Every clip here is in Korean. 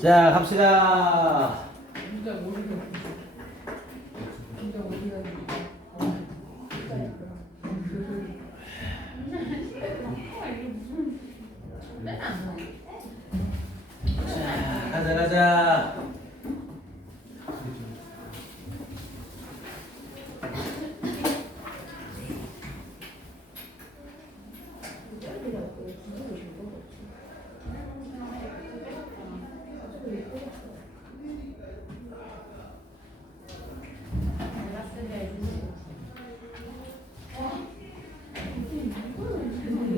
자, 갑시다. 진짜 모르겠어. 진짜 어디가 자, 가자, 가자.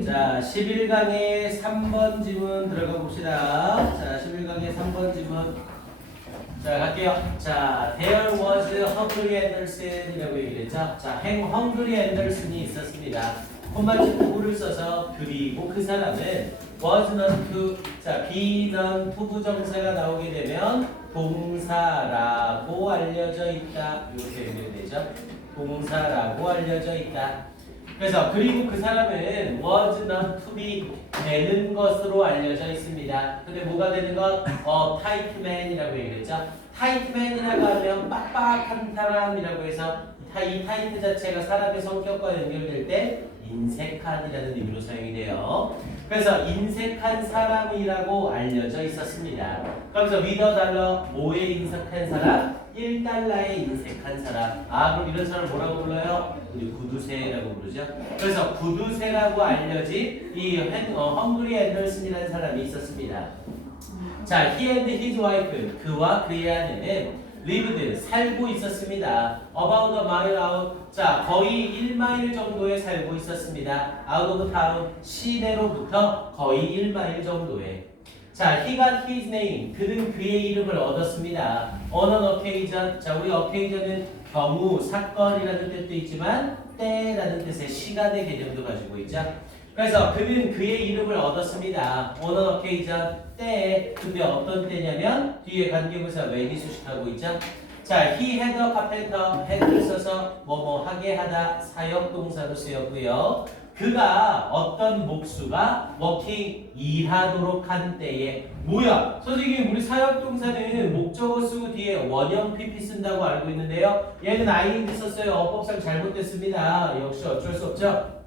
자, 11강의 3번 지문 들어가 봅시다. 자, 11강의 3번 지문. 자, 갈게요. 자, there was Hungry Anderson이라고 얘기를 했죠. 자, Hungry Anderson이 있었습니다. 콤마치 부구를 써서 그리고 그 사람은 was not to, 자, be non to 부정사가 나오게 되면 동사라고 알려져 있다. 이렇게 연결되죠. 동사라고 알려져 있다. 그래서 그리고 그 사람은 was not to be 되는 것으로 알려져 있습니다. 근데 뭐가 되는 것? tight man이라고 얘기했죠. tight man이라고 하면 빡빡한 사람이라고 해서 이 tight 자체가 사람의 성격과 연결될 때 인색한이라는 의미로 사용이 돼요. 그래서 인색한 사람이라고 알려져 있었습니다. 그래서 위더 달러 뭐에 인색한 사람? 1달러에 인색한 사람. 아, 그럼 이런 사람 뭐라고 불러요? 우리 구두쇠라고 부르죠. 그래서 구두쇠라고 알려진 이 헝그리 앤더슨이라는 사람이 있었습니다. 자, he and his wife, 그와 그의 아내는 lived, 살고 있었습니다. about a mile out, 자, 거의 1마일 정도에 살고 있었습니다. out of town, 시내로부터 거의 1마일 정도에. 자, he got his name, 그는 그의 이름을 얻었습니다. on an occasion, 자, 우리 occasion은 경우, 사건이라는 뜻도 있지만 때라는 뜻의 시간의 개념도 가지고 있죠. 그래서 그는 그의 이름을 얻었습니다. on an occasion, 때에. 근데 어떤 때냐면 뒤에 관계부사 when이 수식하고 있죠. 자, he had a carpenter, had를 써서 뭐뭐 하게 하다 사역동사로 쓰였고요. 그가 어떤 목수가 working 일하도록 한 때에 뭐야? 선생님 우리 사역동사는 목적어 쓰고 뒤에 원형 PP 쓴다고 알고 있는데요. 얘는 ing 썼어요. 어법상 잘못됐습니다. 역시 어쩔 수 없죠.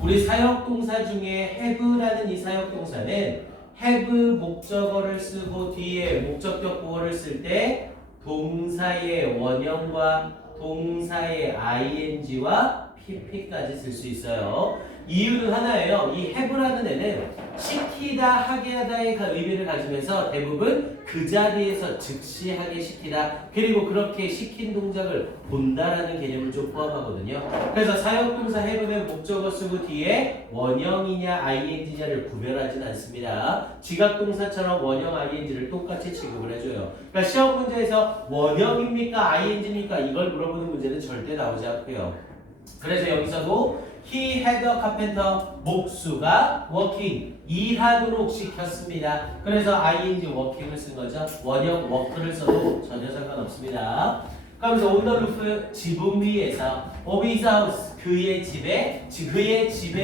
우리 사역동사 중에 have라는 이 사역동사는 have 목적어를 쓰고 뒤에 목적격 보어를 쓸 때 동사의 원형과 동사의 ing와 pp까지 쓸 수 있어요. 이유는 하나예요. 이 have라는 애는 시키다, 하게 하다의 의미를 가지면서 대부분 그 자리에서 즉시 하게 시키다, 그리고 그렇게 시킨 동작을 본다라는 개념을 좀 포함하거든요. 그래서 사역동사 have는 목적어 쓰고 뒤에 원형이냐 ing냐를 구별하진 않습니다. 지각동사처럼 원형 ing를 똑같이 취급을 해줘요. 그러니까 시험 문제에서 원형입니까 ing입니까 이걸 물어보는 문제는 절대 나오지 않고요. 그래서 여기서도 he had a carpenter, 목수가 working, 일하도록 시켰습니다. 그래서 ing working을 쓴 거죠. 원형 work를 써도 전혀 상관없습니다. 그러면서 on the roof, 지붕 위에서 of his house, 그의 집에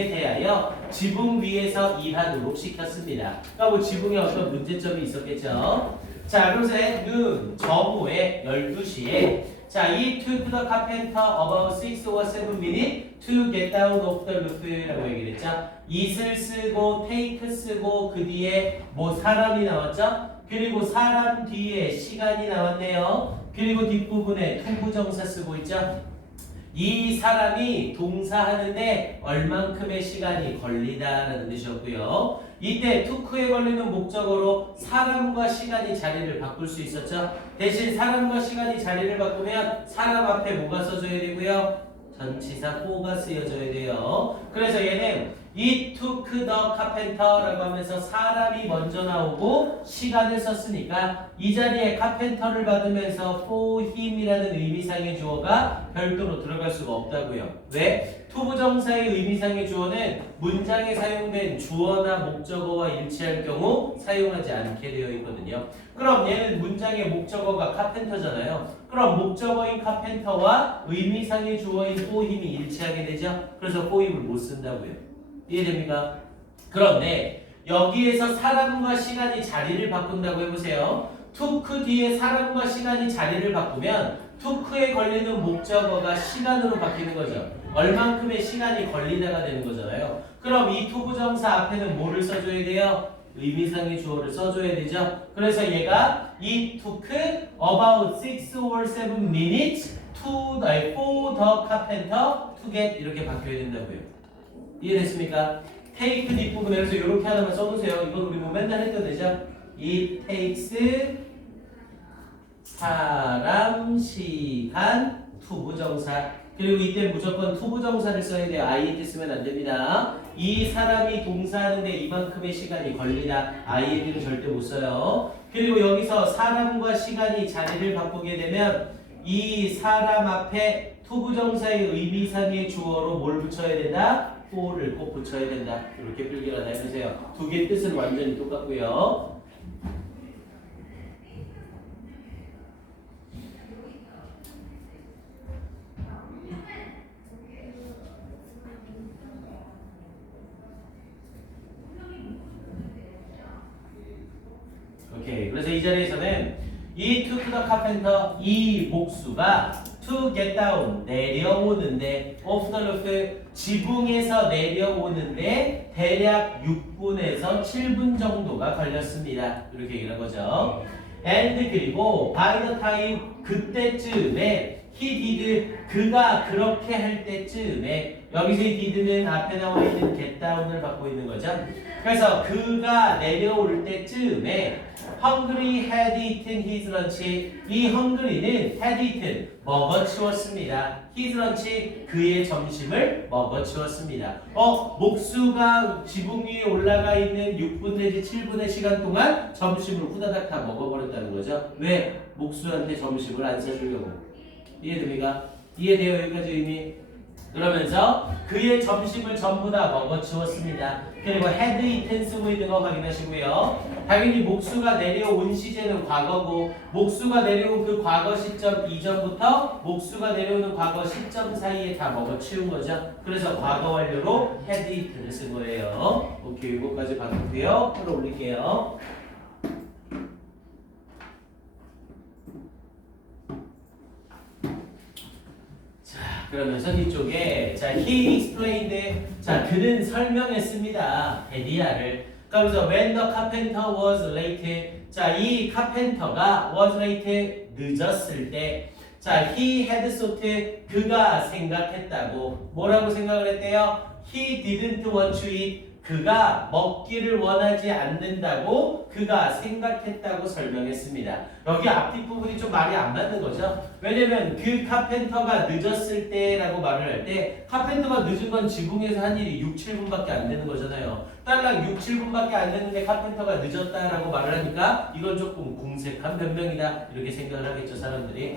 대하여 지붕 위에서 일하도록 시켰습니다. 그러니까 뭐 지붕에 어떤 문제점이 있었겠죠. 자, 그래서 at noon, 정오에 12시에 자, he took the carpenter about 6 or 7 minutes to get down off the roof라고 얘기를 했죠. it을 쓰고 take 쓰고 그 뒤에 뭐 사람이 나왔죠. 그리고 사람 뒤에 시간이 나왔네요. 그리고 뒷부분에 투부정사 쓰고 있죠. 이 사람이 동사하는데 얼만큼의 시간이 걸리다라는 뜻이었고요. 이때 took에 걸리는 목적어로 사람과 시간이 자리를 바꿀 수 있었죠. 대신 사람과 시간이 자리를 바꾸면 사람 앞에 뭐가 써줘야 되고요? 전치사 for가 쓰여져야 돼요. 그래서 얘는 It took the carpenter라고 하면서 사람이 먼저 나오고 시간을 썼으니까 이 자리에 carpenter를 받으면서 for him이라는 의미상의 주어가 별도로 들어갈 수가 없다고요. 왜? 투부정사의 의미상의 주어는 문장에 사용된 주어나 목적어와 일치할 경우 사용하지 않게 되어 있거든요. 그럼 얘는 문장의 목적어가 carpenter잖아요. 그럼 목적어인 carpenter와 의미상의 주어인 for him이 일치하게 되죠. 그래서 for him을 못 쓴다고요. 이해됩니까? 그런데 여기에서 사람과 시간이 자리를 바꾼다고 해보세요. took 뒤에 사람과 시간이 자리를 바꾸면 took에 걸리는 목적어가 시간으로 바뀌는 거죠. 얼만큼의 시간이 걸리다가 되는 거잖아요. 그럼 이 to 부정사 앞에는 뭐를 써줘야 돼요? 의미상의 주어를 써줘야 되죠. 그래서 얘가 it took about 6 or 7 minutes for the carpenter to get 이렇게 바뀌어야 된다고요. 이해됐습니까? take 뒷부분에 그래서 이렇게 하나만 써놓으세요. 이건 우리 뭐 맨날 했던 되죠. it takes 사람, 시간, 투부정사. 그리고 이때 무조건 투부정사를 써야 돼요. ing 쓰면 안 됩니다. 이 사람이 동사하는데 이만큼의 시간이 걸리다. ing는 절대 못 써요. 그리고 여기서 사람과 시간이 자리를 바꾸게 되면 이 사람 앞에 투부정사의 의미상의 주어로 뭘 붙여야 된다? for를 꼭 붙여야 된다. 이렇게 필기가 다 해보세요. 두 개의 뜻은 완전히 똑같고요. 오케이. 그래서 이 자리에서는 이 to the carpenter 이 목수가 to get down 내려오는데 off the roof 지붕에서 내려오는데 대략 6분에서 7분 정도가 걸렸습니다. 이렇게 얘기한 거죠. and 그리고 by the time 그때쯤에 he did 그가 그렇게 할 때쯤에 여기서 이 did는 앞에 나와 있는 get down을 받고 있는 거죠. 그래서 그가 내려올 때쯤에 Hungry had eaten his lunch. 이 헝그리는 had eaten 먹어치웠습니다. his lunch 그의 점심을 먹어치웠습니다. 목수가 지붕 위에 올라가 있는 6분 내지 7분의 시간 동안 점심을 후다닥 다 먹어버렸다는 거죠. 왜? 목수한테 점심을 안 사주려고. 이해됩니까? 이해돼요? 여기까지 의미? 그러면서 그의 점심을 전부 다 먹어치웠습니다. 그리고 had eaten 쓰고 있는 거 확인하시고요. 당연히 목수가 내려온 시제는 과거고 목수가 내려온 그 과거 시점 이전부터 목수가 내려오는 과거 시점 사이에 다 먹어치운 거죠. 그래서 과거 완료로 had eaten을 쓴 거예요. 오케이, 이거까지 바꾸고요. 끌어올릴게요. 그러면서 뒤쪽에 자 he explained 자 그는 설명했습니다. 에디아를. 그러면서 when the carpenter was late 자 이 카펜터가 was late 늦었을 때 자 he had thought 그가 생각했다고 뭐라고 생각을 했대요? he didn't want to eat 그가 먹기를 원하지 않는다고 그가 생각했다고 설명했습니다. 여기 앞뒷부분이 좀 말이 안 맞는 거죠. 왜냐면 그 카펜터가 늦었을 때라고 말을 할 때 카펜터가 늦은 건 지붕에서 한 일이 6, 7분밖에 안 되는 거잖아요. 딸랑 6, 7분밖에 안 되는데 카펜터가 늦었다라고 말을 하니까 이건 조금 궁색한 변명이다 이렇게 생각을 하겠죠 사람들이.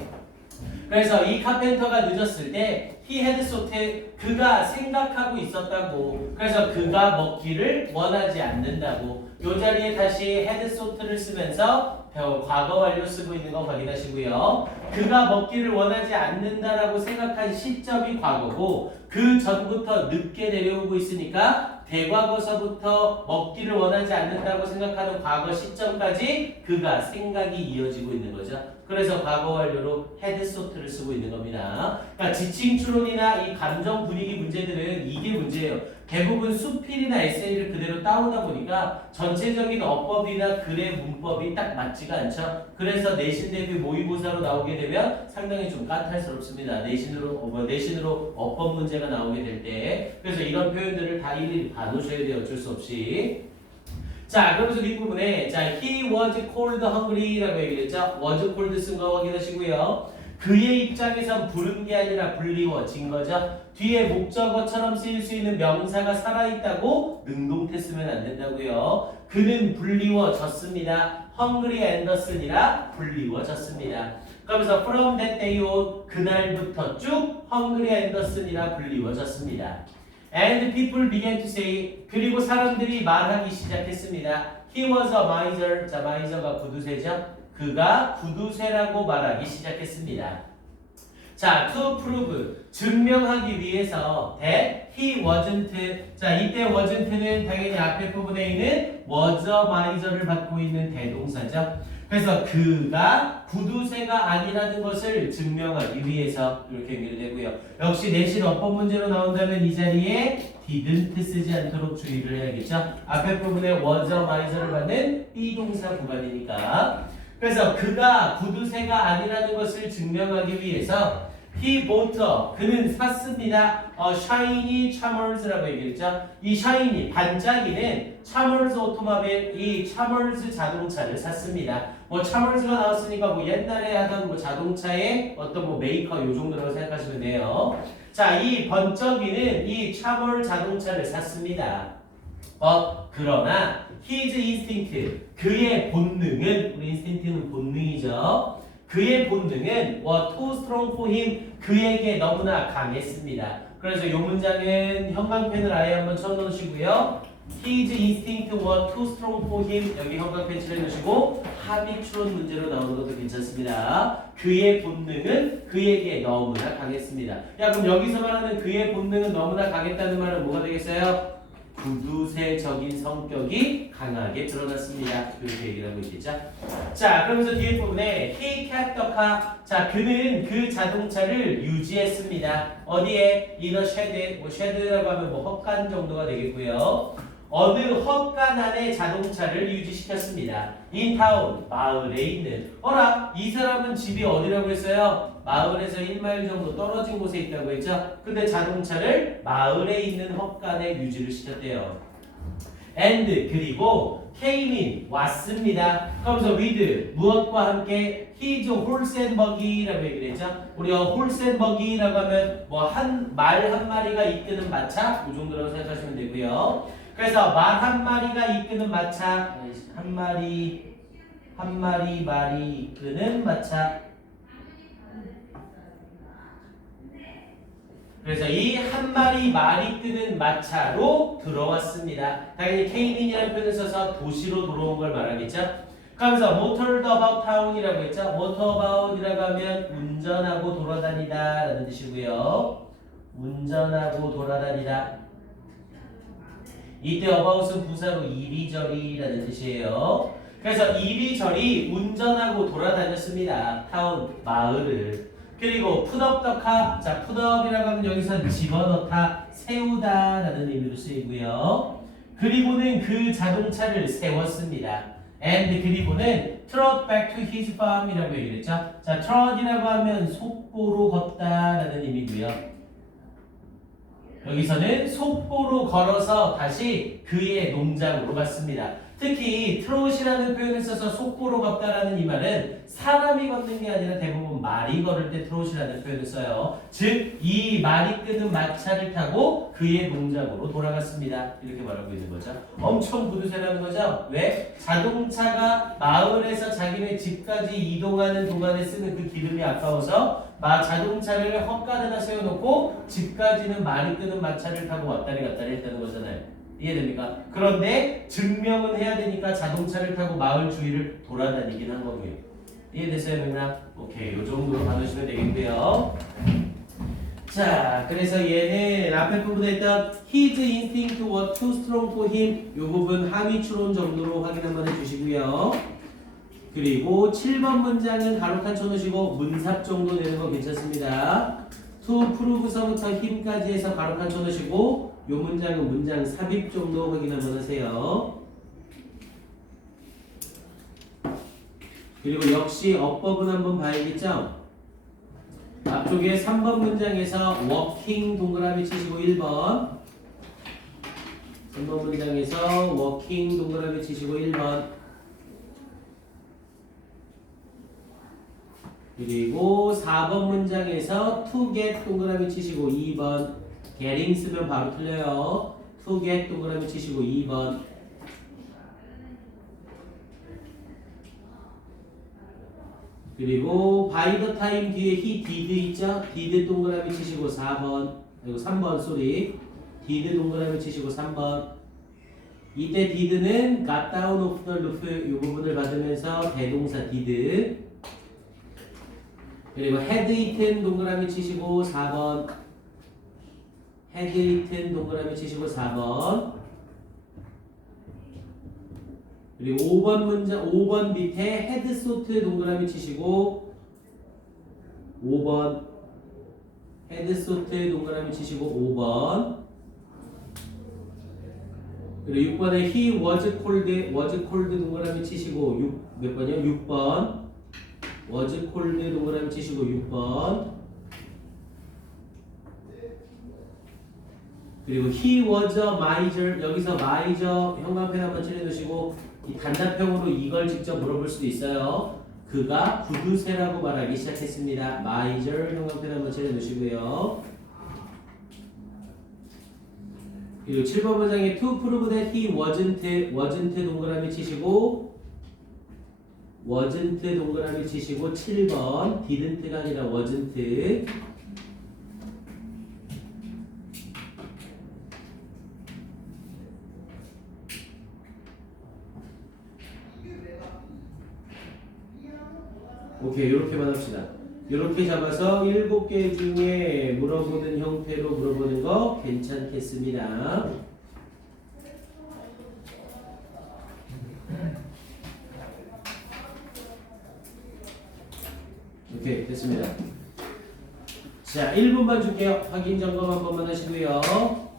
그래서 이 카펜터가 늦었을 때 he had thought 그가 생각하고 있었다고. 그래서 그가 먹기를 원하지 않는다고. 이 자리에 다시 had thought를 쓰면서 과거 완료 쓰고 있는 거 확인하시고요. 그가 먹기를 원하지 않는다라고 생각한 시점이 과거고 그 전부터 늦게 내려오고 있으니까 대과거서부터 먹기를 원하지 않는다고 생각하는 과거 시점까지 그가 생각이 이어지고 있는 거죠. 그래서 과거 완료로 had thought를 쓰고 있는 겁니다. 그러니까 지칭 추론이나 이 감정 분위기 문제들은 이게 문제예요. 대부분 수필이나 에세이를 그대로 따오다 보니까 전체적인 어법이나 글의 문법이 딱 맞지가 않죠. 그래서 내신 대비 모의고사로 나오게 되면 상당히 좀 까탈스럽습니다. 내신으로 어법 문제가 나오게 될 때. 그래서 이런 표현들을 다 일일이 봐놓으셔야 돼요. 어쩔 수 없이. 자, 그러면서 뒷부분에 자, he was cold hungry라고 얘기를 했죠. was cold 쓴 거 확인하시고요. 그의 입장에선 부른 게 아니라 불리워진 거죠. 뒤에 목적어처럼 쓰일 수 있는 명사가 살아있다고 능동태 쓰면 안 된다고요. 그는 불리워졌습니다. hungry anderson이라 불리워졌습니다. 그러면서 from that day on 그날부터 쭉 hungry anderson이라 불리워졌습니다. And people began to say 그리고 사람들이 말하기 시작했습니다. He was a miser. 자, miser가 구두쇠죠. 그가 구두쇠라고 말하기 시작했습니다. 자, to prove 증명하기 위해서 that he wasn't. 자, 이때 wasn't는 당연히 앞에 부분에 있는 was a miser를 받고 있는 대동사죠. 그래서 그가 구두쇠가 아니라는 것을 증명하기 위해서 이렇게 연결되고요. 역시 내실 어법 문제로 나온다면 이 자리에 didn't 쓰지 않도록 주의를 해야겠죠. 앞에 부분에 was a miser를 받는 비동사 구간이니까. 그래서 그가 구두쇠가 아니라는 것을 증명하기 위해서 he bought, 그는 샀습니다. shiny charmers라고 얘기했죠. 이 shiny 반짝이는 charmers 오토모빌, 이 charmers 자동차를 샀습니다. 뭐 charmers가 나왔으니까 뭐 옛날에 하던 뭐 자동차의 어떤 뭐 메이커 요 정도라고 생각하시면 돼요. 자, 이 번쩍이는 이 charmer 자동차를 샀습니다. 그러나 his instinct, 그의 본능은, 우리 instinct는 본능이죠. 그의 본능은 was too strong for him, 그에게 너무나 강했습니다. 그래서 이 문장은 형광펜을 아예 한번 쳐놓으시고요. His instinct was too strong for him, 여기 형광펜 칠해놓으시고 합의추론 문제로 나오는 것도 괜찮습니다. 그의 본능은 그에게 너무나 강했습니다. 야, 그럼 여기서 말하는 그의 본능은 너무나 강했다는 말은 뭐가 되겠어요? 구두쇠적인 성격이 강하게 드러났습니다. 이렇게 얘기를 하고 있겠죠. 자, 그러면서 뒤에 부분에 he kept the car. 자, 그는 그 자동차를 유지했습니다. 어디에? in a shed. 뭐 shed라고 하면 뭐 헛간 정도가 되겠고요. 어느 헛간 안에 자동차를 유지시켰습니다. in town, 마을에 있는. 어라, 이 사람은 집이 어디라고 했어요? 마을에서 1마일 정도 떨어진 곳에 있다고 했죠. 근데 자동차를 마을에 있는 헛간에 유지를 시켰대요. and, 그리고 came in, 왔습니다. 그러면서 with, 무엇과 함께 his horse and buggy라고 얘기를 했죠. 우리가 horse and buggy라고 하면 뭐 말 한 마리가 이끄는 마차 이 정도라고 생각하시면 되고요. 그래서 말 한 마리가 이끄는 마차, 말이 이끄는 마차. 그래서 이 한 마리 말이 끄는 마차로 들어왔습니다. 당연히 came in이라는 표현을 써서 도시로 들어온 걸 말하겠죠. 그러면서 motored about town이라고 했죠. motor about이라고 하면 운전하고 돌아다니다 라는 뜻이고요. 운전하고 돌아다니다. 이때 about은 부사로 이리저리라는 뜻이에요. 그래서 이리저리 운전하고 돌아다녔습니다. 타운, 마을을. 그리고 put up the car. 자, put up이라고 하면 여기서 집어넣다, 세우다 라는 의미로 쓰이고요. 그리고는 그 자동차를 세웠습니다. and, 그리고는 trot back to his farm이라고 얘기했죠. 자, trot이라고 하면 속보로 걷다 라는 의미고요. 여기서는 속보로 걸어서 다시 그의 농장으로 갔습니다. 특히 트롯이라는 표현을 써서 속보로 걷다라는 이 말은 사람이 걷는 게 아니라 대부분 말이 걸을 때 트롯이라는 표현을 써요. 즉, 이 말이 끄는 마차를 타고 그의 농장으로 돌아갔습니다. 이렇게 말하고 있는 거죠. 엄청 구두쇠라는 거죠. 왜? 자동차가 마을에서 자기네 집까지 이동하는 동안에 쓰는 그 기름이 아까워서 자동차를 헛간에다 세워놓고 집까지는 말이 끄는 마차를 타고 왔다리 갔다리 했다는 거잖아요. 이해됩니까? 그런데 증명은 해야 되니까 자동차를 타고 마을 주위를 돌아다니긴 한 거고요. 이해됐어요, 누나? 오케이, 요 정도로 받으시면 되겠고요. 자, 그래서 얘는 앞에 부분에 있던 his instinct was too strong for him, 요 부분 함의 추론 정도로 확인 한번 해주시고요. 그리고 7번 문장은 가로칸 쳐놓으시고 문삽 정도 내는 거 괜찮습니다. to prove서부터 힘까지 해서 가로칸 쳐놓으시고 요 문장은 문장 삽입 정도 확인 한번 하세요. 그리고 역시 어법은 한번 봐야겠죠? 앞쪽에 3번 문장에서 working 동그라미 치시고 1번 3번 문장에서 working 동그라미 치시고 1번 그리고 4번 문장에서 to get 동그라미 치시고 2번 getting 쓰면 바로 틀려요. to get 동그라미 치시고 2번 그리고 by the time 뒤에 he did 있죠? did 동그라미 치시고 4번 그리고 3번 쏘리 did 동그라미 치시고 3번 이때 did는 got down off the roof 이 부분을 받으면서 대동사 did 그리고 had eaten 동그라미 치시고 4번. had eaten 동그라미 치시고 4번. 그리고 5번 문장 5번 밑에 had sought 동그라미 치시고 5번. had sought 동그라미 치시고 5번. 그리고 6번에 he was cold 동그라미 치시고 몇 번이요? 6번. was cold 동그라미 치시고 6번. 그리고 he was a miser 여기서 miser 형광펜 한번 칠해두시고 이 단답형으로 이걸 직접 물어볼 수도 있어요. 그가 구두쇠라고 말하기 시작했습니다. miser 형광펜 한번 칠해두시고요. 그리고 7번 문장에 to prove that he wasn't 동그라미 치시고 wasn't 동그라미 치시고 7번 didn't가 아니라 wasn't. 오케이, 이렇게만 합시다. 이렇게 잡아서 7개 중에 물어보는 형태로 물어보는 거 괜찮겠습니다. 오케이, 됐습니다. 자, 1분만 줄게요. 확인 점검 한 번만 하시고요.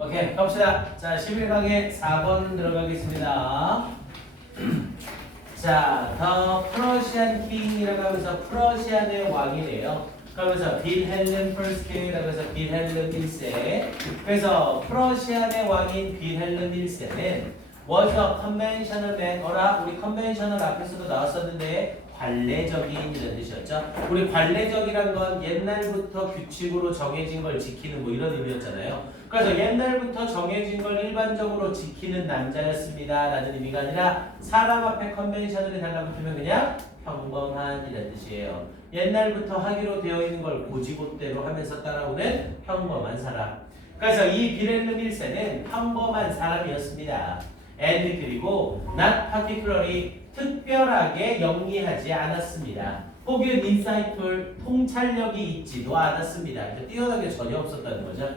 오케이, 갑시다. 자, 11강에 4번 들어가겠습니다. 자, 더 프러시안 킹이라고 하면서 프러시안의 왕이래요. 그러면서 빌헬름 퍼스트라고 해서 빌헬름 1세. 그래서 프러시안의 왕인 빌헬름 1세는 was a conventional man. 우리 컨벤셔널 앞에서도 나왔었는데 관례적인 이런 뜻이었죠. 우리 관례적이란 건 옛날부터 규칙으로 정해진 걸 지키는 뭐 이런 의미였잖아요. 그래서 옛날부터 정해진 걸 일반적으로 지키는 남자였습니다 라는 의미가 아니라 사람 앞에 컨벤셔널이 달라붙으면 그냥 평범한 이란 뜻이에요. 옛날부터 하기로 되어 있는 걸 고지고대로 하면서 따라오는 평범한 사람. 그래서 이 빌헬름 1세는 평범한 사람이었습니다. and 그리고 not particularly 특별하게 영리하지 않았습니다. 혹은 insightful 통찰력이 있지도 않았습니다. 그러니까 뛰어나게 전혀 없었다는 거죠.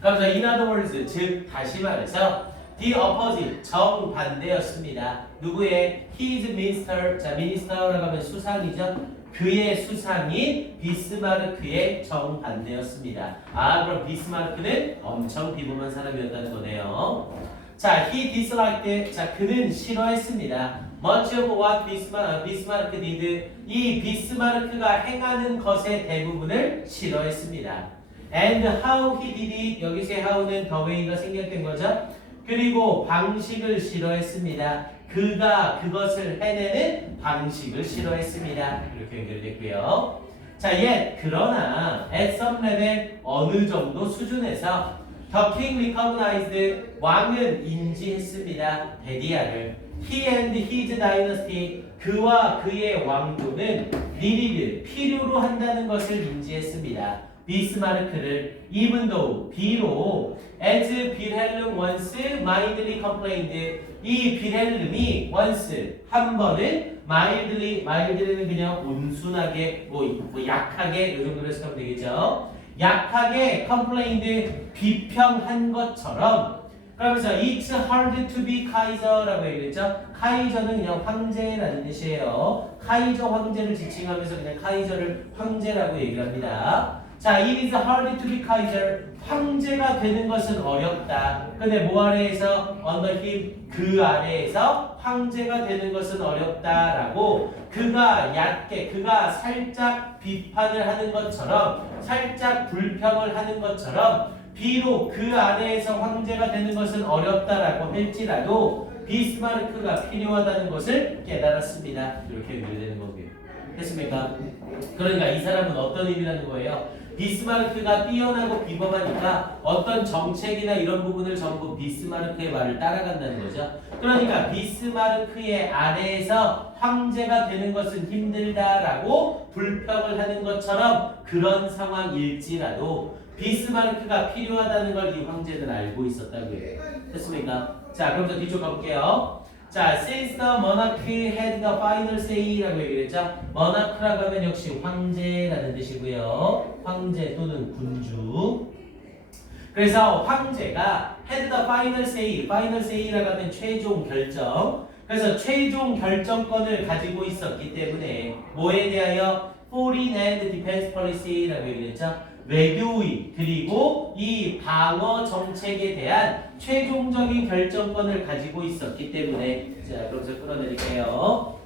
그래서 in other words, 즉 다시 말해서 the opposite 정반대였습니다. 누구의? His minister. 자, minister라고 하면 수상이죠. 그의 수상인 비스마르크의 정반대였습니다. 아, 그럼 비스마르크는 엄청 비범한 사람이었다는 거네요. 자, he disliked. 자, 그는 싫어했습니다. Much of what Bismarck did. 이 비스마르크가 행하는 것의 대부분을 싫어했습니다. And how he did it. 여기서의 how는 the way가 생략된 거죠. 그리고 방식을 싫어했습니다. 그가 그것을 해내는 방식을 싫어했습니다. 이렇게 연결됐고요. 자, yet 그러나 at some level 어느 정도 수준에서 The king recognized 왕은 인지했습니다. 데디아를. He and his dynasty 그와 그의 왕조는 needed 필요로 한다는 것을 인지했습니다. 비스마르크를 even though 비록 as 빌헬름 once mildly complained 이 빌헬름이 once 한 번은 mildly는 그냥 온순하게 뭐 약하게 이 정도로 해석하면 되겠죠. 약하게 complained 비평한 것처럼 그러면서 it's hard to be Kaiser라고 얘기했죠. 카이저는 그냥 황제라는 뜻이에요. 카이저 황제를 지칭하면서 그냥 카이저를 황제라고 얘기를 합니다. 자, it is hard to be Kaiser. 황제가 되는 것은 어렵다. 근데 뭐 아래에서 under him 그 아래에서 황제가 되는 것은 어렵다라고 그가 얕게 그가 살짝 비판을 하는 것처럼 살짝 불평을 하는 것처럼 비록 그 아래에서 황제가 되는 것은 어렵다라고 할지라도 비스마르크가 필요하다는 것을 깨달았습니다. 이렇게 연결되는 거고요. 됐습니까? 그러니까 이 사람은 어떤 의미라는 거예요? 비스마르크가 뛰어나고 비범하니까 어떤 정책이나 이런 부분을 전부 비스마르크의 말을 따라간다는 거죠. 그러니까 비스마르크의 아래에서 황제가 되는 것은 힘들다라고 불평을 하는 것처럼 그런 상황일지라도 비스마르크가 필요하다는 걸 이 황제는 알고 있었다고요. 됐습니까? 자, 그럼 저 뒤쪽 가볼게요. 자, since the monarchy had the final say라고 얘기를 했죠. monarch라고 하면 역시 황제라는 뜻이고요. 황제 또는 군주. 그래서 황제가 had the final say라고 하면 최종 결정. 그래서 최종 결정권을 가지고 있었기 때문에 뭐에 대하여 foreign and defense policy라고 얘기를 했죠. 외교의 그리고 이 방어 정책에 대한 최종적인 결정권을 가지고 있었기 때문에 자, 그럼 저 끌어내릴게요.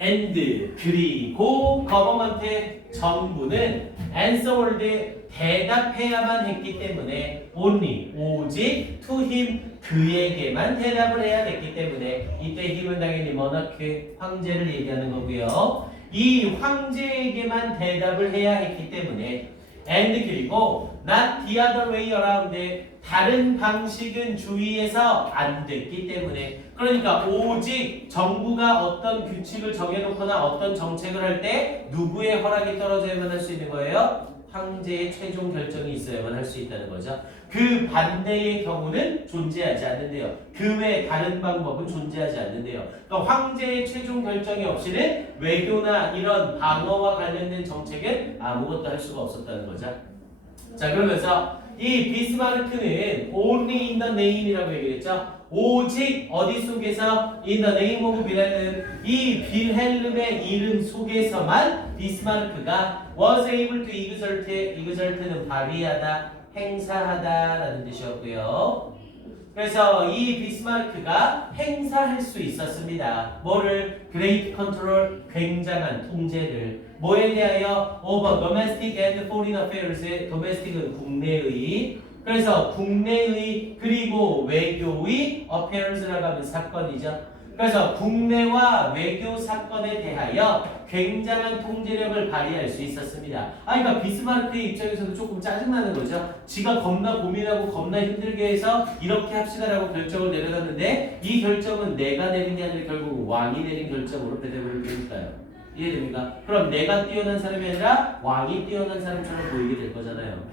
and 그리고 government 정부는 answered 대답해야만 했기 때문에 only 오직 to him 그에게만 대답을 해야 됐기 때문에 이때 힘은 당연히 monarch 황제를 얘기하는 거고요. 이 황제에게만 대답을 해야 했기 때문에 and 그리고 not the other way around 다른 방식은 주위에서 안 됐기 때문에 그러니까 오직 정부가 어떤 규칙을 정해놓거나 어떤 정책을 할 때 누구의 허락이 떨어져야만 할 수 있는 거예요? 황제의 최종 결정이 있어야만 할 수 있다는 거죠. 그 반대의 경우는 존재하지 않는데요. 그 외 다른 방법은 존재하지 않는데요. 그러니까 황제의 최종 결정이 없이는 외교나 이런 방어와 관련된 정책은 아무것도 할 수가 없었다는 거죠. 자, 그러면서 이 비스마르크는 only in the name이라고 얘기했죠. 오직 어디 속에서 in the name of 빌헬름 이 빌헬름의 이름 속에서만 비스마르크가 was able to exert는 발휘하다 행사하다라는 뜻이었고요. 그래서 이 비스마르크가 행사할 수 있었습니다. 뭐를? great control 굉장한 통제를 뭐에 대하여 over domestic and foreign affairs domestic은 국내의 그래서 국내의 그리고 외교의 affairs라고 하면 사건이죠. 그래서 국내와 외교 사건에 대하여 굉장한 통제력을 발휘할 수 있었습니다. 그러니까 비스마르크의 입장에서도 조금 짜증나는 거죠. 지가 겁나 고민하고 겁나 힘들게 해서 이렇게 합시다라고 결정을 내려놨는데 이 결정은 내가 내린 게 아니라 결국 왕이 내린 결정으로 되버릴 테니까요. 이해됩니까? 그럼 내가 뛰어난 사람이 아니라 왕이 뛰어난 사람처럼 보이게 될 거잖아요.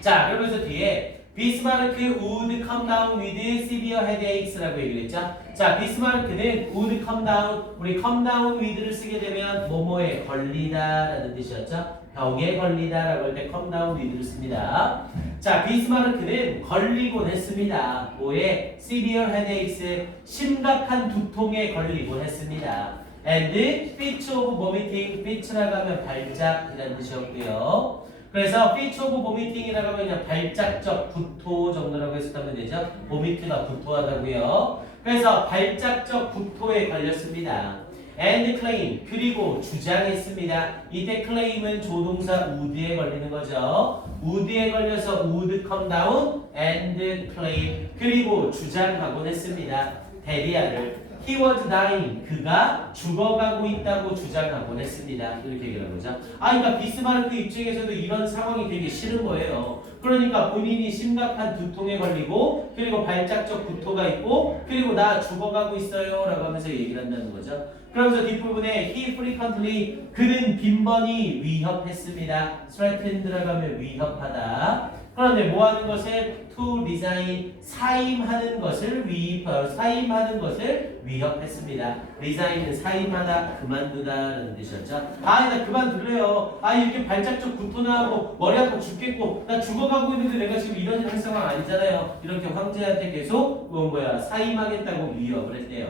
자, 그러면서 뒤에 비스마르크 would come down with severe headaches라고 얘기를 했죠. 자, 비스마르크는 would come down, 우리 come down with를 쓰게 되면 뭐뭐에 걸리다라는 뜻이었죠. 병에 걸리다라고 할 때 come down with를 씁니다. 자, 비스마르크는 걸리곤 했습니다. 뭐에? severe headaches, 심각한 두통에 걸리곤 했습니다. and fit of vomiting, fit라고 하면 발작이라는 뜻이었고요. 그래서 fit of vomiting이라고 하면 그냥 발작적 구토 정도라고 해석하면 되죠. vomit가 구토하다고요. 그래서 발작적 구토에 걸렸습니다. and claim 그리고 주장했습니다. 이때 claim은 조동사 would에 걸리는 거죠. would에 걸려서 would come down and claim 그리고 주장하곤 했습니다. 데리아를 He was dying. 그가 죽어가고 있다고 주장하곤 했습니다. 이렇게 얘기를 한 거죠. 그러니까 비스마르크 입장에서도 이런 상황이 되게 싫은 거예요. 그러니까 본인이 심각한 두통에 걸리고 그리고 발작적 구토가 있고 그리고 나 죽어가고 있어요 라고 하면서 얘기를 한다는 거죠. 그러면서 뒷부분에 he frequently 그는 빈번히 위협했습니다. threatened라고 하면 위협하다. 그런데 뭐 하는 것을 to resign 사임하는 것을 사임하는 것을 위협했습니다. resign은 사임하다 그만두다라는 뜻이었죠. 나 그만둘래요. 이렇게 발작적 구토 나고 머리 아파 죽겠고 나 죽어가고 있는데 내가 지금 이런 상황 아니잖아요. 이렇게 황제한테 계속 사임하겠다고 위협을 했대요.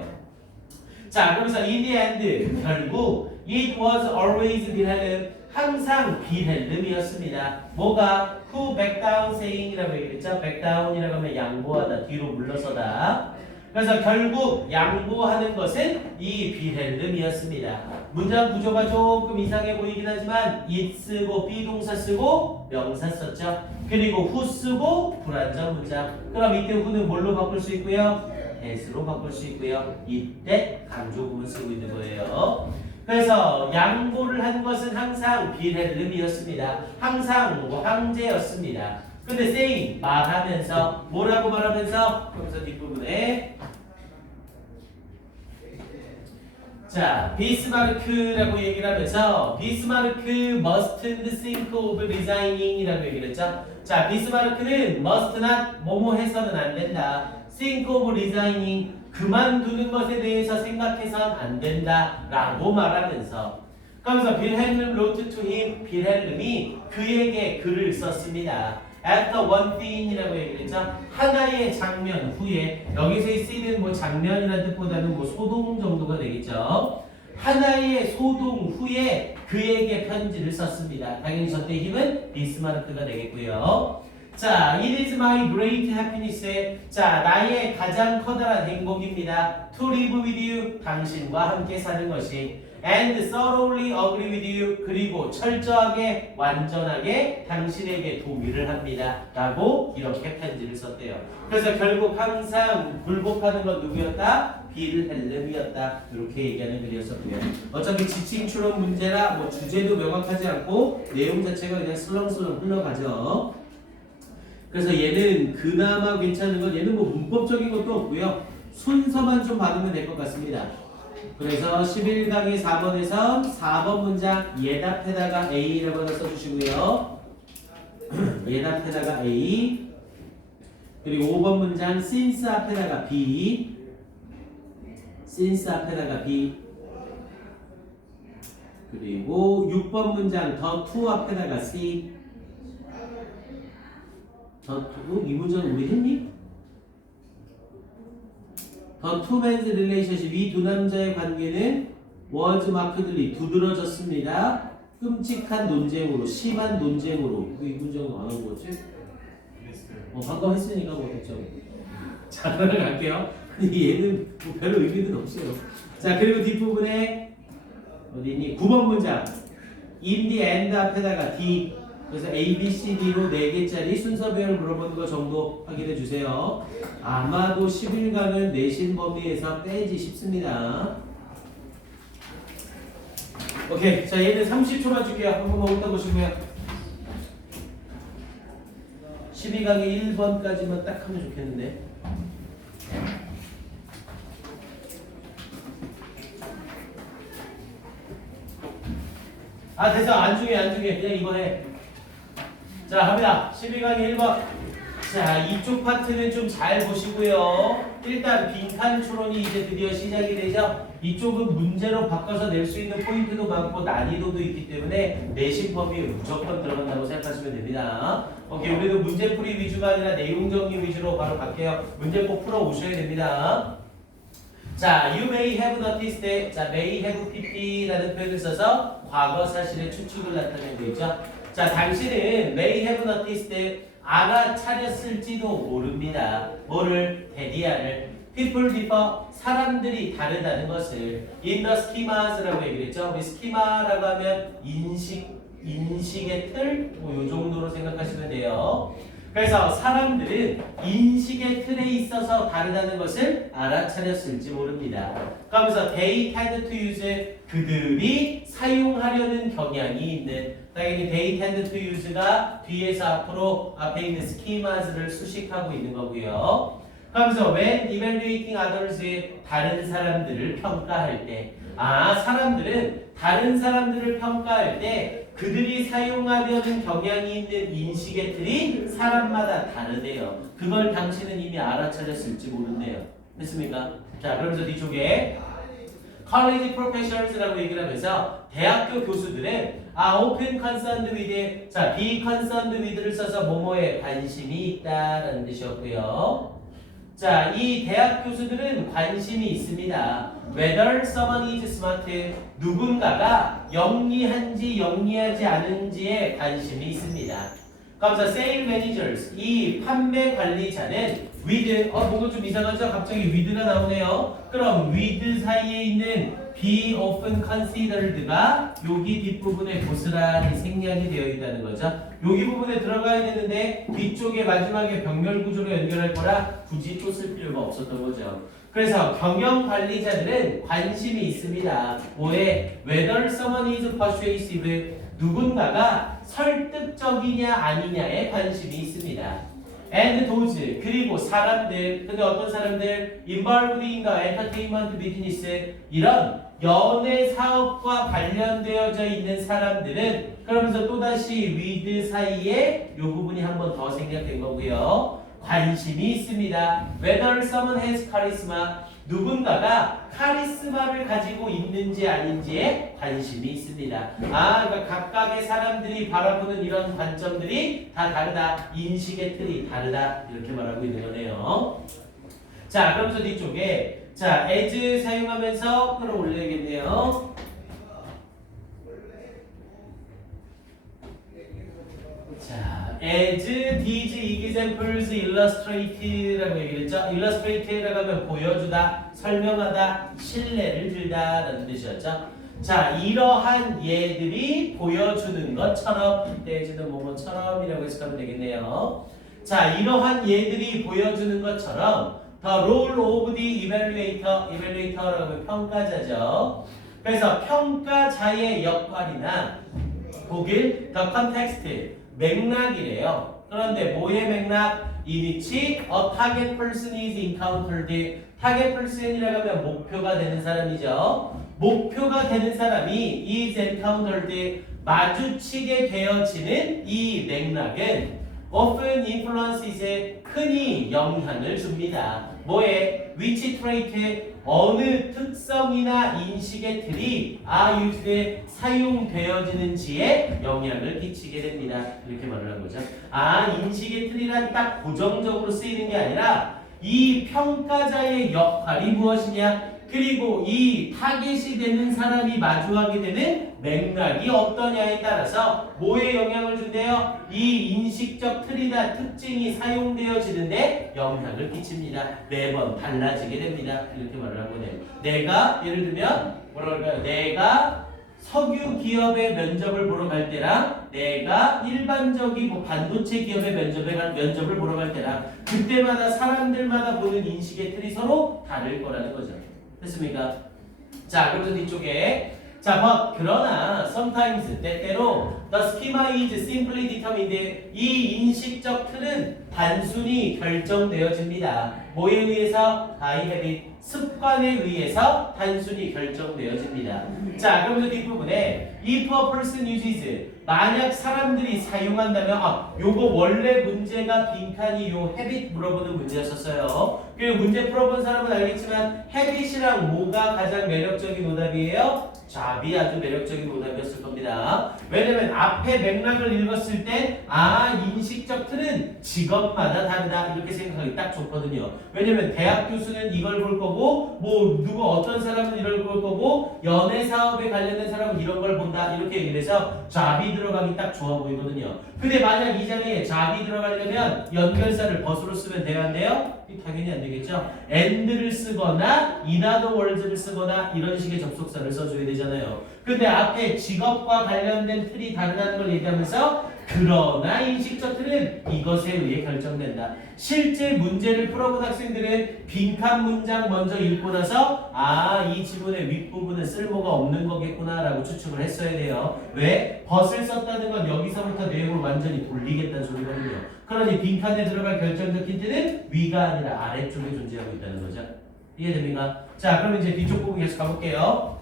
자, 그러면서 in the end 결국 it was always 빌헬름 항상 빌헬름이었습니다. 뭐가 who back down saying이라고 얘기했죠. back down이라고 하면 양보하다, 뒤로 물러서다. 그래서 결국 양보하는 것은 이 빌헬름이었습니다. 문장 구조가 조금 이상해 보이긴 하지만 it 쓰고 비동사 쓰고 명사 썼죠. 그리고 who 쓰고 불완전 문장. 그럼 이때 who는 뭘로 바꿀 수 있고요? has로 바꿀 수 있고요. 이때 강조구문 쓰고 있는 거예요. 그래서 양보를 한 것은 항상 빌헬름이었습니다. 항상 황제였습니다. 근데 saying 말하면서 뭐라고 말하면서 그러면서 뒷부분에 자 비스마르크라고 얘기를 하면서 비스마르크 mustn't think of resigning이라고 얘기를 했죠. 자 비스마르크는 must not 뭐뭐 해서는 안 된다. think of resigning 그만두는 것에 대해서 생각해선 안 된다 라고 말하면서 그러면서 빌헬름 wrote to him 빌헬름이 그에게 글을 썼습니다. After one thing이라고 얘기했죠. 하나의 장면 후에 여기서 쓰이는 장면이라는 뜻보다는 소동 정도가 되겠죠. 하나의 소동 후에 그에게 편지를 썼습니다. 당연히 저때 힘은 비스마르크가 되겠고요. 자, it is my great happiness. 자, 나의 가장 커다란 행복입니다. To live with you. 당신과 함께 사는 것이. And thoroughly agree with you. 그리고 철저하게, 완전하게 당신에게 동의를 합니다. 라고 이렇게 편지를 썼대요. 그래서 결국 항상 굴복하는 건 누구였다? 빌헬름이었다. 이렇게 얘기하는 글이었었고요. 어차피 지침 추론 문제라 주제도 명확하지 않고 내용 자체가 그냥 슬렁슬렁 흘러가죠. 그래서 얘는 그나마 괜찮은 건 얘는 문법적인 것도 없고요. 순서만 좀 받으면 될 것 같습니다. 그래서 11강의 4번에서 4번 문장 예답에다가 A라고 하나 써주시고요. 예답에다가 A 그리고 5번 문장 since 앞에다가 B since 앞에다가 B 그리고 6번 문장 the to 앞에다가 C 이 문제는 우리 했니? The two men's relationship 이 두 남자의 관계는 was markedly 두드러졌습니다. 끔찍한 논쟁으로 심한 논쟁으로 이 문제는 안 한 거지? 방금 했으니까 됐죠. 자 그럼 갈게요. 얘는 별로 의미는 없어요. 자 그리고 뒷부분에 어디니? 9번 문장 in the end 앞에다가 D 그래서 A, B, C, D로 4개짜리 순서별을 물어보는 거 정도 확인해 주세요. 아마도 11강은 내신 범위에서 빼지 싶습니다. 오케이. 자, 얘는 30초만 줄게요. 한번 더 보시고요. 12강의 1번까지만 딱 하면 좋겠는데. 됐어. 안 중요해. 그냥 이거 해. 자, 갑니다. 12강의 1번. 자, 이쪽 파트는 좀 잘 보시고요. 일단 빈칸 추론이 이제 드디어 시작이 되죠. 이쪽은 문제로 바꿔서 낼 수 있는 포인트도 많고 난이도도 있기 때문에 내신 범위에 무조건 들어간다고 생각하시면 됩니다. 오케이, 우리도 문제풀이 위주가 아니라 내용 정리 위주로 바로 갈게요. 문제 꼭 풀어 오셔야 됩니다. 자, you may have noticed. 자, may have pp라는 표현을 써서 과거 사실의 추측을 나타내고 있죠. 자, 당신은 may have noticed 알아차렸을지도 모릅니다. 뭐를? 데디아를. people differ 사람들이 다르다는 것을 in the schemas라고 얘기를 했죠. 우리 스키마라고 하면 인식의 틀? 요 정도로 생각하시면 돼요. 그래서 사람들은 인식의 틀에 있어서 다르다는 것을 알아차렸을지 모릅니다. 그러면서 they tend to use 그들이 사용하려는 경향이 있는 당연히 they tend to use가 뒤에서 앞으로 앞에 있는 schemas를 수식하고 있는 거고요. 그러면서 when evaluating others 다른 사람들을 평가할 때 사람들은 다른 사람들을 평가할 때 그들이 사용하려는 경향이 있는 인식의 틀이 사람마다 다르대요. 그걸 당신은 이미 알아차렸을지 모른대요. 됐습니까? 자, 그러면서 뒤쪽에 college professors라고 얘기를 하면서 대학교 교수들은 open concerned with, 자, be concerned with를 써서 뭐뭐에 관심이 있다라는 뜻이었고요. 자, 이 대학 교수들은 관심이 있습니다. Whether someone is smart, 누군가가 영리한지 영리하지 않은지에 관심이 있습니다. 그래서 sales managers, 이 판매 관리자는 with, 뭔가 좀 이상하죠? 갑자기 with가 나오네요. 그럼 with 사이에 있는 be often considered가 여기 뒷부분에 고스란히 생략이 되어 있다는 거죠. 여기 부분에 들어가야 되는데 뒤쪽에 마지막에 병렬 구조로 연결할 거라 굳이 또 쓸 필요가 없었던 거죠. 그래서 경영 관리자들은 관심이 있습니다. 뭐에? Whether someone is persuasive, 누군가가 설득적이냐 아니냐에 관심이 있습니다. And those, 그리고 사람들, 근데 어떤 사람들? Involved in the entertainment business, 이런 연예 사업과 관련되어져 있는 사람들은 그러면서 또다시 with 사이에 이 부분이 한 번 더 생략된 거고요. 관심이 있습니다. Whether someone has charisma, 누군가가 카리스마를 가지고 있는지 아닌지에 관심이 있습니다. 그러니까 각각의 사람들이 바라보는 이런 관점들이 다 다르다. 인식의 틀이 다르다. 이렇게 말하고 있는 거네요. 자, 그러면서 뒤쪽에 자, as 사용하면서 끌어올려야겠네요. 자, as these examples illustrate라고 얘기를 했죠. illustrate라고 하면 보여주다, 설명하다, 신뢰를 들다 라는 뜻이었죠. 자, 이러한 예들이 보여주는 것처럼, as는 뭐뭐처럼 이라고 해석하면 되겠네요. 자, 이러한 예들이 보여주는 것처럼 the role of the evaluator라고 하면 평가자죠. 그래서 평가자의 역할이나 독일 the context, 맥락이래요. 그런데 뭐의 맥락? in which a target person is encountered. 타겟 person이라고 하면 목표가 되는 사람이죠. 목표가 되는 사람이 is encountered, 마주치게 되어지는 이 맥락은 often influences, 흔히 영향을 줍니다. 뭐에? which trait, 어느 특성이나 인식의 틀이 used, 사용되어지는지에 영향을 끼치게 됩니다. 이렇게 말을 한 거죠. 인식의 틀이란 딱 고정적으로 쓰이는 게 아니라 이 평가자의 역할이 무엇이냐, 그리고 이 타겟이 되는 사람이 마주하게 되는 맥락이 어떠냐에 따라서 뭐에 영향을 준대요? 이 인식적 틀이나 특징이 사용되어지는데 영향을 끼칩니다. 매번 달라지게 됩니다. 이렇게 말을 한 거네요. 내가 예를 들면 뭐라 그럴까요? 내가 석유 기업의 면접을 보러 갈 때랑 내가 일반적인 반도체 기업의 면접을 보러 갈 때랑 그때마다 사람들마다 보는 인식의 틀이 서로 다를 거라는 거죠. 됐습니까? 자, 그래서 뒤쪽에 자, but 그러나 sometimes 때때로 the schema is simply determined, 이 인식적 틀은 단순히 결정되어집니다. 뭐에 의해서? by habit, 습관에 의해서 단순히 결정되어집니다. 자, 그러면서 뒷부분에 if a person uses, 만약 사람들이 사용한다면 요거 원래 문제가 빈칸이 요 habit 물어보는 문제였었어요. 그리고 문제 풀어본 사람은 알겠지만 habit이랑 뭐가 가장 매력적인 오답이에요? 잡이 아주 매력적인 오답이었을 겁니다. 왜냐면 앞에 맥락을 읽었을 때 인식적 틀은 직업마다 다르다 이렇게 생각하기 딱 좋거든요. 왜냐면 대학 교수는 이걸 볼 거고 뭐 누구 어떤 사람은 이걸 볼 거고 연애 사업에 관련된 사람은 이런 걸 본다 이렇게 얘기를 해서 잡이 들어가기 딱 좋아 보이거든요. 근데 만약 이 자리에 잡이 들어가려면 연결사를 벗으로 쓰면 돼야 안 돼요? 당연히 안 되겠죠. and를 쓰거나 in other words를 쓰거나 이런 식의 접속사를 써줘야 되잖아요. 근데 앞에 직업과 관련된 틀이 다르다는 걸 얘기하면서 그러나 인식적 틀은 이것에 의해 결정된다. 실제 문제를 풀어본 학생들은 빈칸 문장 먼저 읽고 나서 이 지문의 윗부분은 쓸모가 없는 거겠구나 라고 추측을 했어야 돼요. 왜? 벗을 썼다는 건 여기서부터 내용을 완전히 돌리겠다는 소리거든요. 그러니 빈칸에 들어갈 결정적 힌트는 위가 아니라 아래쪽에 존재하고 있다는 거죠. 이해됩니까? 자, 그럼 이제 뒤쪽 부분 계속 가볼게요.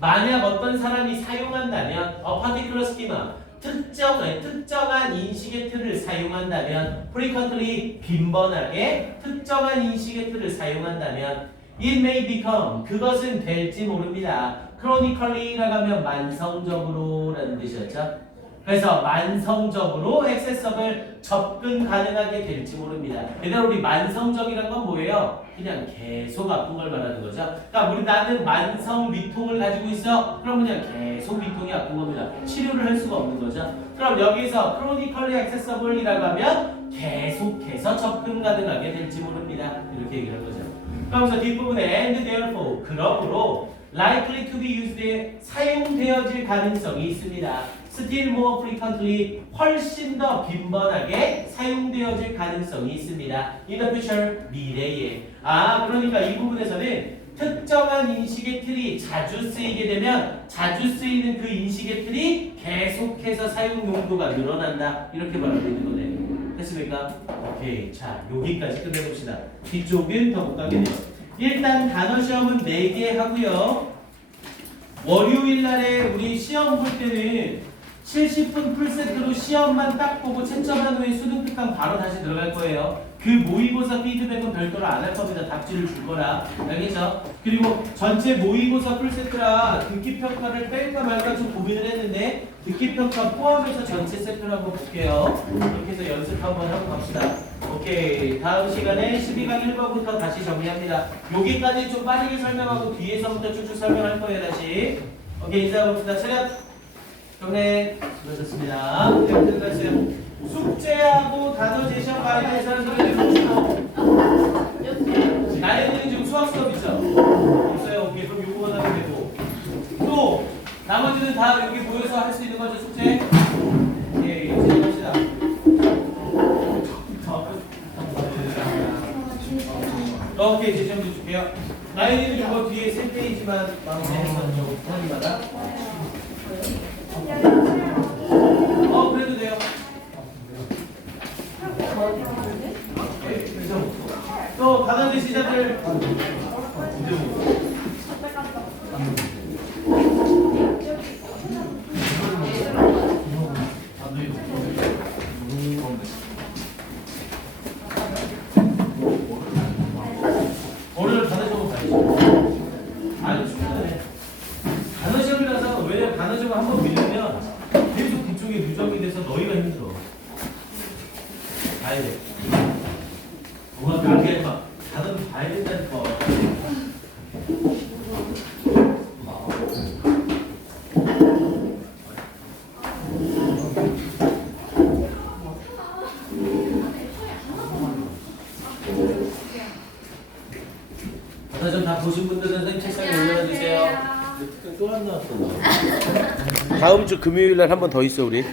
만약 어떤 사람이 사용한다면 particular schema 특정한 인식의 틀을 사용한다면 frequently 빈번하게 특정한 인식의 틀을 사용한다면 it may become 그것은 될지 모릅니다. chronically라고 하면 만성적으로 라는 뜻이었죠. 그래서 만성적으로 액세서블 접근 가능하게 될지 모릅니다. 얘들아 우리 만성적이란 건 뭐예요? 그냥 계속 아픈 걸 말하는 거죠. 그러니까 우리 나는 만성 위통을 가지고 있어. 그럼 그냥 계속 위통이 아픈 겁니다. 치료를 할 수가 없는 거죠. 그럼 여기서 chronically accessible이라고 하면 계속해서 접근 가능하게 될지 모릅니다. 이렇게 얘기를 한 거죠. 그러면서 뒷부분에 and therefore 그러므로 likely to be used에 사용되어질 가능성이 있습니다. still more frequently 훨씬 더 빈번하게 사용되어질 가능성이 있습니다. in the future 미래에. 그러니까 이 부분에서는 특정한 인식의 틀이 자주 쓰이게 되면 자주 쓰이는 그 인식의 틀이 계속해서 사용 용도가 늘어난다. 이렇게 말하고 있는 거네. 됐습니까? 오케이. 자, 여기까지 끝내봅시다. 뒤쪽은 더 못 가게 돼요. 일단 단어 시험은 4개 하고요. 월요일 날에 우리 시험 볼 때는 70분 풀세트로 시험만 딱 보고 채점한 후에 수능 특강 바로 다시 들어갈 거예요. 그 모의고사 피드백은 별도로 안 할 겁니다. 답지를 줄 거라. 알겠죠? 그리고 전체 모의고사 풀세트라 듣기평가를 뺄까 말까 좀 고민을 했는데 듣기평가 포함해서 전체 세트를 한번 볼게요. 이렇게 해서 연습 한번 하고 갑시다. 오케이. 다음 시간에 12강 1번부터 다시 정리합니다. 여기까지 좀 빠르게 설명하고 뒤에서부터 쭉쭉 설명할 거예요. 다시. 오케이. 인사해봅시다. 차렷. 정리 수고하셨습니다. 네, 끝났어요. 숙제하고 단어 제시하고 가이드에서 하는 소리 들어주시고 나연이는 지금 수학 수업 있죠? 없어요. 오케이. 그럼 요거만 하면 되고 또 나머지는 다 여기 모여서 할 수 있는 거죠? 숙제? 예, 진행합시다. 오케이. 제시험 줄게요. 나연이는 이거 뒤에 3페이지만 마무리해서 편의마다 그래도 돼요. 또 다른 제시자들 월요일 단어 시험 가야죠. 아니 충분해. 단어 시험이라서 왜냐면 단어 시험 한번 밀리면 계속 그쪽에 누적이 돼서 너희가 힘들어. 봐야 돼. 뭔가 그렇게 막 단어를 봐야 된다니까. 단어 시험 다 보신 분들은 선생님 책상에 올려놔 주세요. 또 안 나왔어. 다음 주 금요일 날 한 번 더 있어 우리.